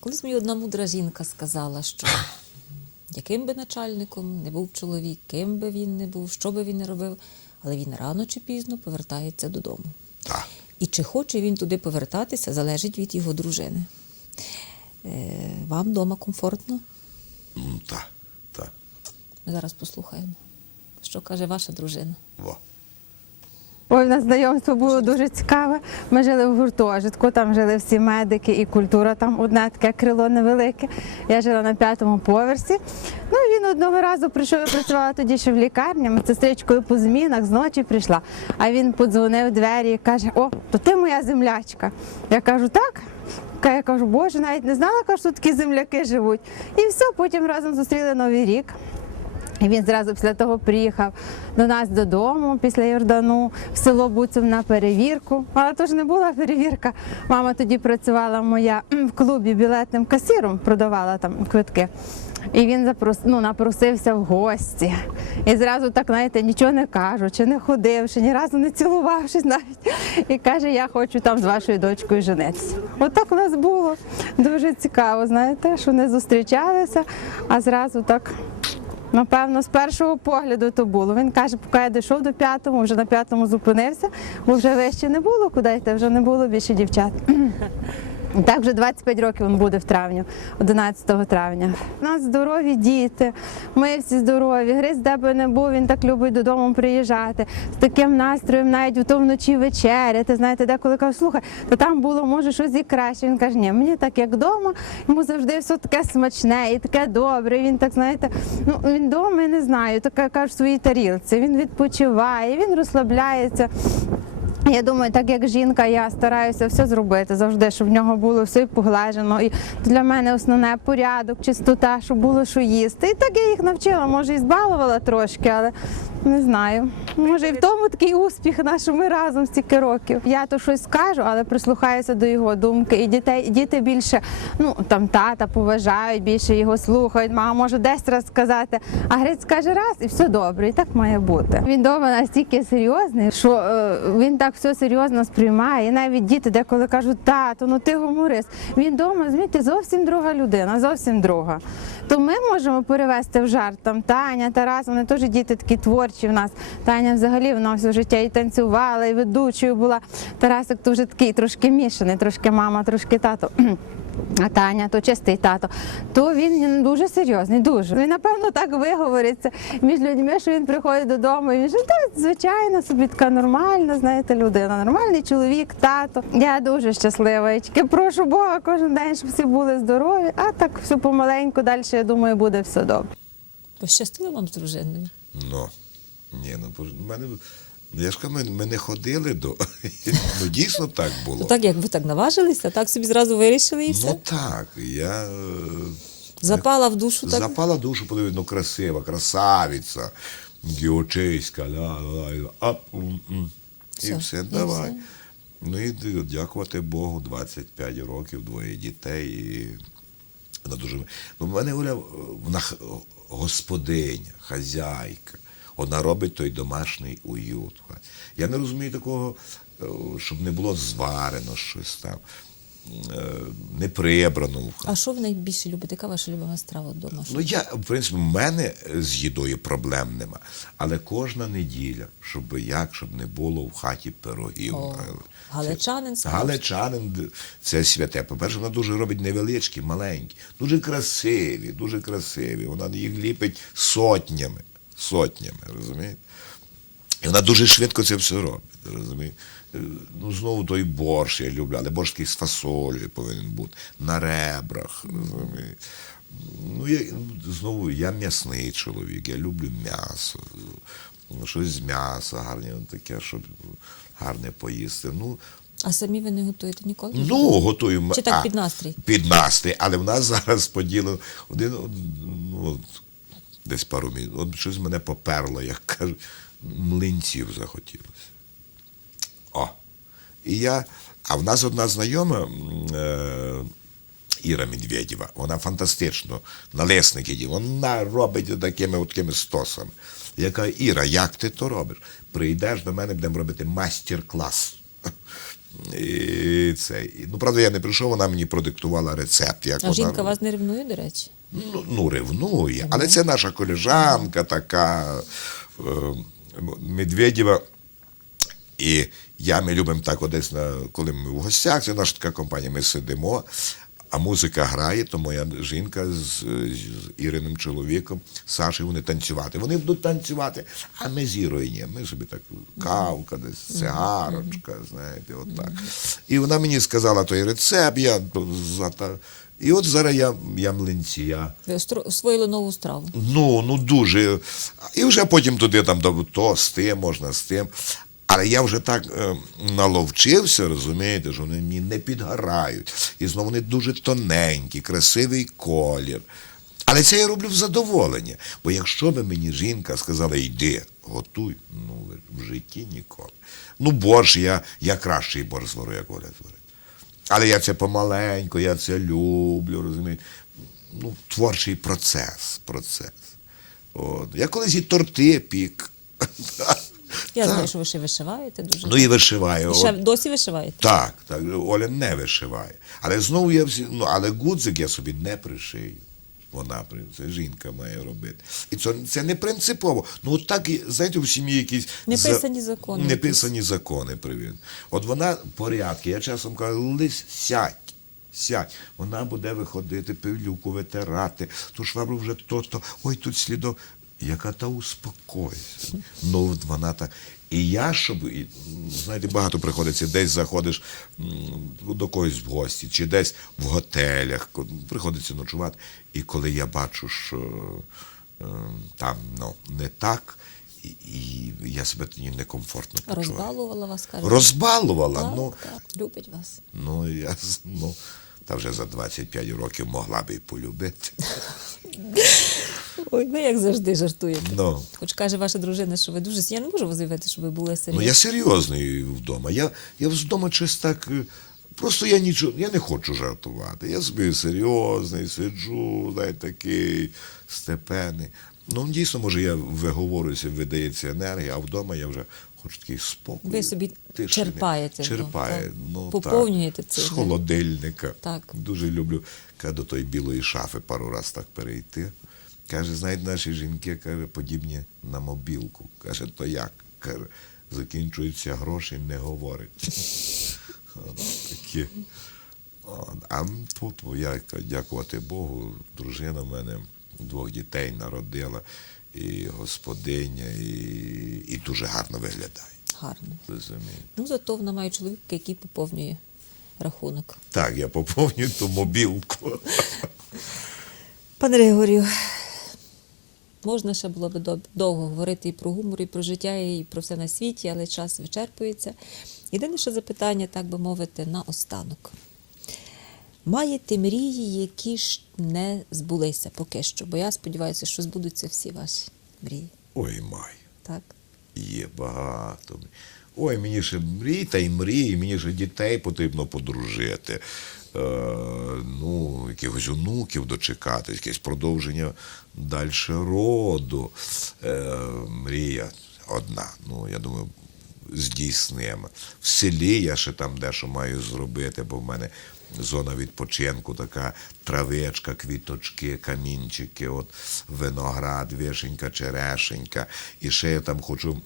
Колись мені одна мудра жінка сказала, що яким би начальником не був чоловік, ким би він не був, що би він не робив, але він рано чи пізно повертається додому. Так. І чи хоче він туди повертатися, залежить від його дружини. Е, вам вдома комфортно? Так, так. Ми зараз послухаємо, що каже ваша дружина. Во. Ой, в нас знайомство було дуже цікаве. Ми жили в гуртожитку, там жили всі медики і культура, там одне таке крило невелике. Я жила на п'ятому поверсі. Ну він одного разу прийшов, я працювала тоді ще в лікарні, медсестричкою по змінах, зночі прийшла. А він подзвонив двері і каже: О, то ти моя землячка. Я кажу, так. Я кажу, боже, навіть не знала, що такі земляки живуть. І все, потім разом зустріли Новий рік. І він зразу після того приїхав до нас додому після Йордану в село Буцев на перевірку. Але то ж не була перевірка. Мама тоді працювала моя в клубі білетним касіром, продавала там квитки. І він запрос, ну, напросився в гості. І зразу так, знаєте, нічого не кажучи, не ходивши, ні разу не цілувавшись навіть. І каже, я хочу там з вашою дочкою женитися. Отак у нас було дуже цікаво, знаєте, що не зустрічалися, а зразу так Напевно, з першого погляду то було. Він каже, поки я дійшов до п'ятому, вже на п'ятому зупинився, бо вже вище не було куди йти, вже не було більше дівчат. Так вже 25 років він буде в травні, 11 травня. У нас здорові діти, ми всі здорові. Гриць де би не був, він так любить додому приїжджати. З таким настроєм навіть у то вночі вечеряти. Знаєте, деколи кажу, слухай, то там було може щось і краще. Він каже, ні, мені так як вдома, йому завжди все таке смачне і таке добре. Він так, знаєте, ну він вдома, я не знаю, таке каже в своїй тарілці. Він відпочиває, він розслабляється. Я думаю, так як жінка, я стараюся все зробити завжди, щоб в нього було все поглажено. І для мене основне порядок, чистота, щоб було що їсти. І так я їх навчила, може, і збалувала трошки, але не знаю. Може, і в тому такий успіх наш, ми разом стільки років. Я то щось скажу, але прислухаюся до його думки. І дітей, діти більше, ну там тата поважають, більше його слухають. Мама може десь раз сказати, а Гриць каже раз, і все добре, і так має бути. Він вдома настільки серйозний, що е, він так все серйозно сприймає. І навіть діти деколи кажуть, тато, ну ти гуморист. Він вдома, розумієте, зовсім друга людина, зовсім друга. То ми можемо перевести в жарт там Таня, Тарас, вони теж діти такі творчі в нас. Таня взагалі вона все життя і танцювала, і ведучою була. Тарасик то вже такий трошки мішаний, трошки мама, трошки тато. А Таня, то чистий тато, то він дуже серйозний, дуже. Він, напевно, так виговориться між людьми, що він приходить додому і він же, та, звичайно, собі така нормальна, знаєте, людина, нормальний чоловік, тато. Я дуже щаслива. І тільки прошу Бога кожен день, щоб всі були здорові, а так все помаленьку, далі, я думаю, буде все добре. Пощастило вам з дружиною? Ну, ні, ну мене. Я ж кажу, ми, ми не ходили до. ну дійсно так було. Ну, так як ви так наважилися, так собі зразу вирішили і все? Ну так, я е, Запала в душу так? запала в душу, подивись, ну красива, красавиця, дівчиська, ля, ля, ля, а, м, м. і Все, все, і давай. все. Ну і дякувати Богу, 25 років, двоє дітей. І вона дуже. Ну, в мене Оля, вона господиня, хазяйка. Вона робить той домашній уют. Я не розумію такого, е, щоб не було зварено щось там, е, не прибрано. А що ви найбільше любите? Яка ваша любима страва вдома? Ну, я, в принципі, в мене з їдою проблем нема. Але кожна неділя, щоб як, щоб не було в хаті пирогів. О, Це- галичанин справжній. Галичанин це святе. По-перше, вона дуже робить невеличкі, маленькі, дуже красиві, дуже красиві. Вона їх ліпить сотнями, сотнями, розумієте? І вона дуже швидко це все робить. розумієте? Е, Ну, знову той борщ я люблю, але борщ такий з фасолею повинен бути, на ребрах, розумієте? Ну, я, ну, знову, я м'ясний чоловік, я люблю м'ясо. Ну, Щось з м'яса гарне, таке, щоб гарне поїсти. Ну, А самі ви не готуєте ніколи? Ну, готуємо. Чи так а, під настрій? Під настрій, але в нас зараз поділено один, ну, десь пару місяців. От щось мене поперло, як кажуть, млинців захотілося. О. І я, а в нас одна знайома. Е, Іра Медведєва, вона фантастично налесники діє. Вона робить такими такими стосами. Я кажу, Іра, як ти то робиш? Прийдеш до мене, будемо робити майстер-клас. І це. Ну, правда, я не прийшов, вона мені продиктувала рецепт. Як А вона жінка робить. вас не ревнує, до речі? Ну, ну, ревнує. Але це наша колежанка така е, Медведєва. І я, ми любимо так, одесь, коли ми в гостях, це наша така компанія, ми сидимо, а музика грає, то моя жінка з, з Іриним чоловіком, Сашею, вони танцювати. Вони будуть танцювати, а ми з Ірою ні. Ми собі так кавка, десь цигарочка, знаєте, отак. І вона мені сказала той рецепт, я зата. І от зараз я, я млинці, я Ви освоїли нову страву. Ну, ну дуже. І вже потім туди там то з тим, можна з тим. Але я вже так е, наловчився, розумієте, що вони мені не підгорають. І знову вони дуже тоненькі, красивий колір. Але це я роблю в задоволення. Бо якщо би мені жінка сказала, йди, готуй, ну в житті ніколи. Ну, борщ, я, я кращий борщ зварю, як Оля зварить. Але я це помаленьку, я це люблю, розумієте. Ну, творчий процес. процес. От. Я колись і торти пік. Я Так. знаю, що ви ще вишиваєте дуже. Ну і вишиваю. І ще досі вишиваєте? Так, так, Оля не вишиває. Але знову я всі, ну, але гудзик я собі не пришию. Вона це жінка має робити. І це, це не принципово. Ну, от так, і, знаєте, в сім'ї якісь Неписані закони Неписані закони привід. От вона порядки. Я часом кажу, лись сядь. Сядь, вона буде виходити, пилюку витирати, ту швабру вже то-то, ой, тут слідов. Яка та успокойся. Ну, вона так. І я, щоб, і, знаєте, багато приходиться, десь заходиш до когось в гості, чи десь в готелях, приходиться ночувати. І коли я бачу, що е, там ну, не так, і, і я себе тоді некомфортно почуваю. Розбалувала вас, каже. Розбалувала. Так, ну, так, любить вас. Ну, я ну, та вже за 25 років могла б і полюбити. Ой, ви як завжди жартуєте. Ну. Хоч каже ваша дружина, що ви дуже... Я не можу заявити, що ви були Ну, серйозні. я серйозний вдома. Я, я вдома щось так. е, Просто я нічого, я не хочу жартувати. Я собі серйозний, сиджу, знаєте, такий степений. Ну, дійсно, може, я виговорююся, видається енергія, а вдома я вже хочу такий спокій. Ви собі тишини. черпаєте Черпає. так. Ну, Поповнюєте це, З холодильника. Так. Дуже люблю каже, до тої білої шафи пару раз так перейти. Каже, знаєте, наші жінки каже, подібні на мобілку. Каже, то як? Каже, закінчуються гроші, не говорить. Такі. А тут я дякувати Богу, дружина в мене двох дітей народила, і господиня, і, і дуже гарно виглядає. Гарно. Розумієте? Ну, зато вона має чоловіка, який поповнює рахунок. Так, я поповнюю ту мобілку. Пане Григорію, можна ще було б довго говорити і про гумор, і про життя, і про все на світі, але час вичерпується. Єдине, що запитання, так би мовити, на останок. Маєте мрії, які ж не збулися поки що, бо я сподіваюся, що збудуться всі ваші мрії. Ой, май. Так? Є багато. Ой, мені ще мрій та й мрії, мені ще дітей потрібно подружити. Е, ну, якихось онуків дочекати, якесь продовження далі роду. Е, мрія одна. Ну, я думаю, здійснимо. В селі я ще там дещо маю зробити, бо в мене зона відпочинку, така травичка, квіточки, камінчики, от виноград, вишенька, черешенька. І ще я там хочу,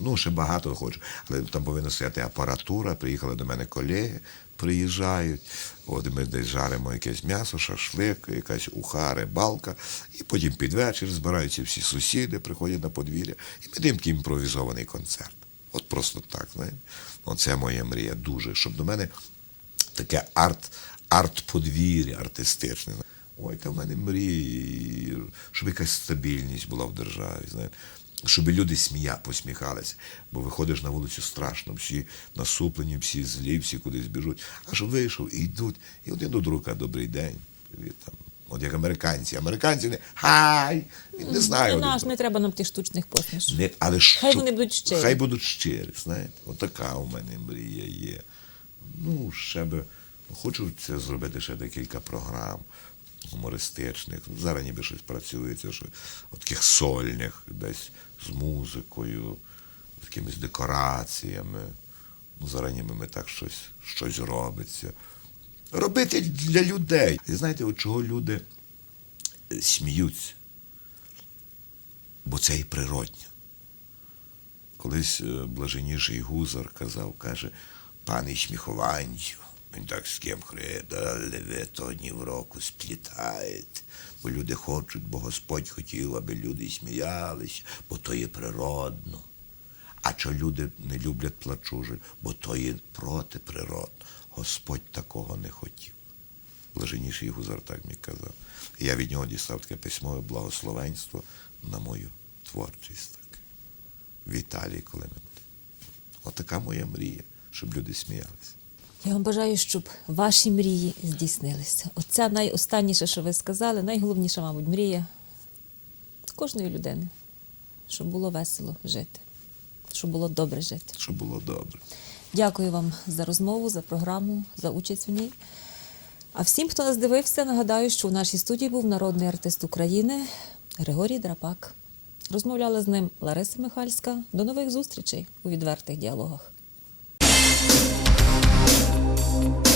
ну ще багато хочу, але там повинна стояти апаратура. Приїхали до мене колеги, приїжджають. От ми десь жаримо якесь м'ясо, шашлик, якась уха, рибалка. І потім під вечір збираються всі сусіди, приходять на подвір'я, і ми даємо такий імпровізований концерт. От просто так, знаєте. Оце моя мрія дуже, щоб до мене таке арт, арт-подвір'я артистичне. Ой, та в мене мрії, щоб якась стабільність була в державі, знаєте. Щоб люди смія, посміхалися, бо виходиш на вулицю страшно, всі насуплені, всі злі, всі кудись біжуть. А щоб вийшов і йдуть, і один до друга добрий день. Привіт, там. От як американці. Американці не хай! Не знаю. Не один наш, не треба нам тих штучних посмішок. не, але Хай вони будуть щирі. Хай будуть щирі, знаєте. Отака у мене мрія є. Ну, ще би хочу це зробити ще декілька програм гумористичних. Зараз ніби щось працюється, що от таких сольних, десь з музикою, з якимись декораціями. ну, за ранніми так щось, щось робиться. Робити для людей. І знаєте, от чого люди сміються? Бо це і природньо. Колись е, блаженніший гузар казав, каже, пане Сміхованцю, він так з ким хрит, але ви то ні в року сплітаєте, бо люди хочуть, бо Господь хотів, аби люди сміялися, бо то є природно. А що люди не люблять плачужі, бо то є проти природно. Господь такого не хотів. Блаженніший гузар так мені казав. Я від нього дістав таке письмове благословенство на мою творчість. таке. В Італії, коли ми. Отака моя мрія, щоб люди сміялися. Я вам бажаю, щоб ваші мрії здійснилися. Оця найостанніше, що ви сказали, найголовніша, мабуть, мрія кожної людини, щоб було весело жити, щоб було добре жити. Щоб було добре. Дякую вам за розмову, за програму, за участь в ній. А всім, хто нас дивився, нагадаю, що у нашій студії був народний артист України Григорій Драпак. Розмовляла з ним Лариса Михальська. До нових зустрічей у відвертих діалогах. Thank you.